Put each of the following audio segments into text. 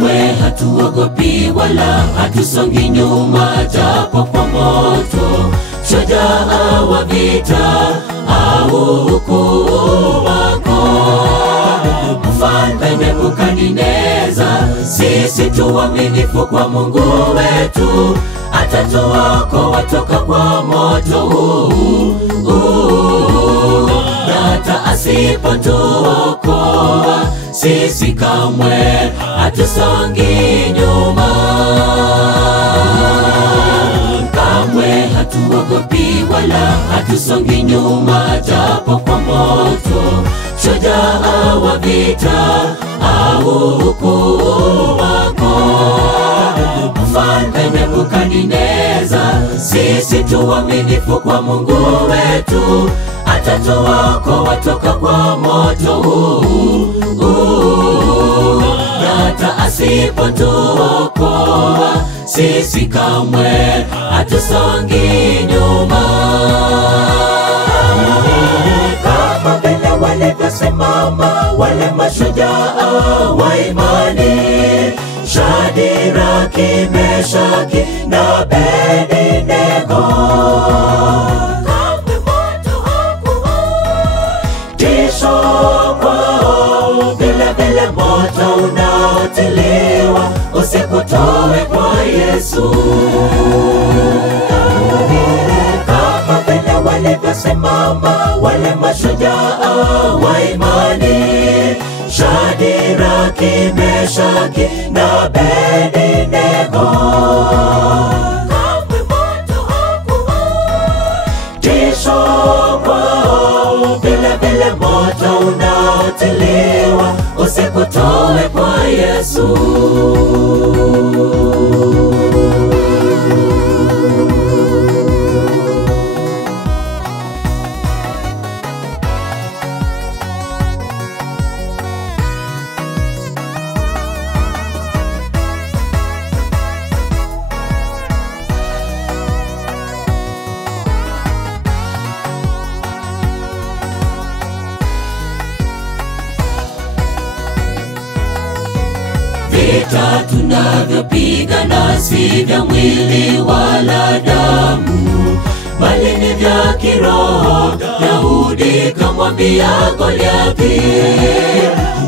kamwe hatuogopi wala hatusongi nyuma, japo kwa moto, shujaa wa vita au ukuu wako. Mfalme Nebukadneza, sisi tu waaminifu kwa Mungu wetu, atatuokoa toka kwa moto na hata asipotuokoa, sisi kamwe hatusongi nyuma. Kamwe hatuogopi wala hatusongi nyuma, japo kwa moto, shujaa wa vita au ukuu wako. Mfalme Nebukadneza, sisi tu waaminifu kwa Mungu wetu, atatuokoa toka kwa moto na hata asipotuokoa, sisi kamwe hatusongi nyuma. Kama vile walivyosimama wale mashujaa wa imani, Shadraka, Meshaki na Abednego, kamwe moto hakuwa tisho kwao. Vile vile moto unaotiliwa usikutoe kwa Yesu. Kama vile walivyosimama wale mashujaa wa imani, Shadraka, Meshaki na Abednego, kamwe moto hakuwa tisho kwao. Vile vile moto unaotiliwa usikutoe kwa Yesu. Vita tunavyopigana si vya mwili wala damu, bali ni vya kiroho. Daudi kamwambia Goliathi,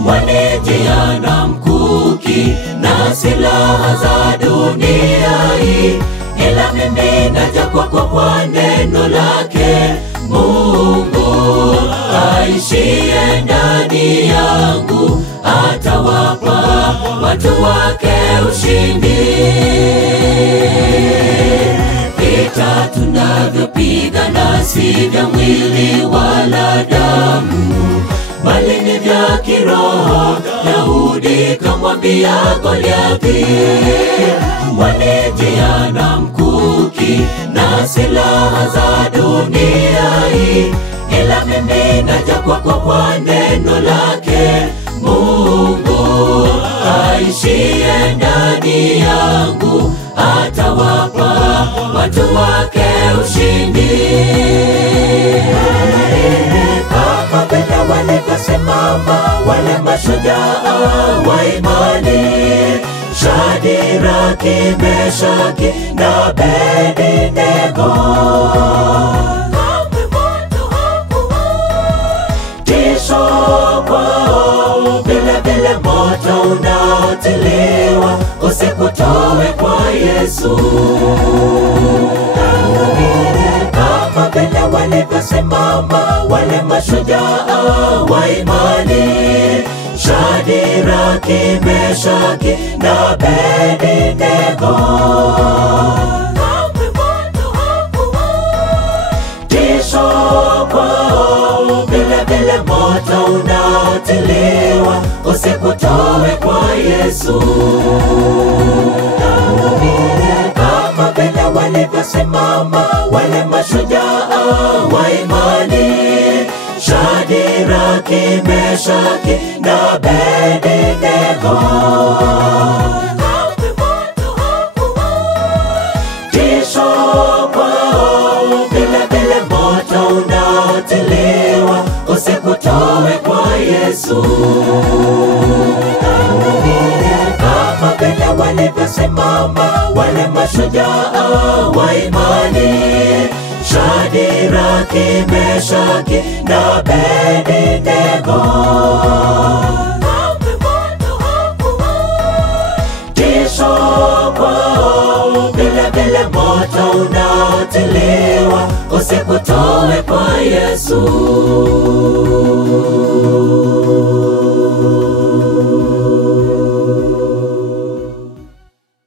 wanijia na mkuki na silaha za dunia hii, ila mimi naja kwako kwa neno lake Mungu aishiye ndani yangu, atawapa watu wake ushindi. Vita tunavyopigana si vya mwili wala damu, bali ni vya kiroho. Daudi kamwambia Goliathi, wanijia na mkuki na silaha za dunia hii, ila mimi naja kwako kwa neno lake Mungu aishiye ndani yangu, atawapa watu wake ushindi. Kama vile walivyosimama wale mashujaa wa imani, Shadraka, Meshaki na Abednego, kamwe moto hakuwa tisho kwao. Vile vile moto unaotiliwa usikutoe kwa Yesu. Kama vile walivyosimama wale mashujaa wa imani, Shadraka, Meshaki na Abednego, kamwe moto hakuwa tisho kwao. Vile vile moto unaotiliwa usikutoe kwa Yesu. Kama vile walivyosimama wale mashujaa wa imani, Shadraka, Meshaki na Abednego, kamwe moto hakuwa tisho kwao. Vile vile moto unaotiliwa usikutoe kwa Yesu. Kama walivyosimama wale mashujaa wa imani, Shadraka, Meshaki na Abednego. Tisho kwao, vile vile moto unaotiliwa usikutoe kwa Yesu.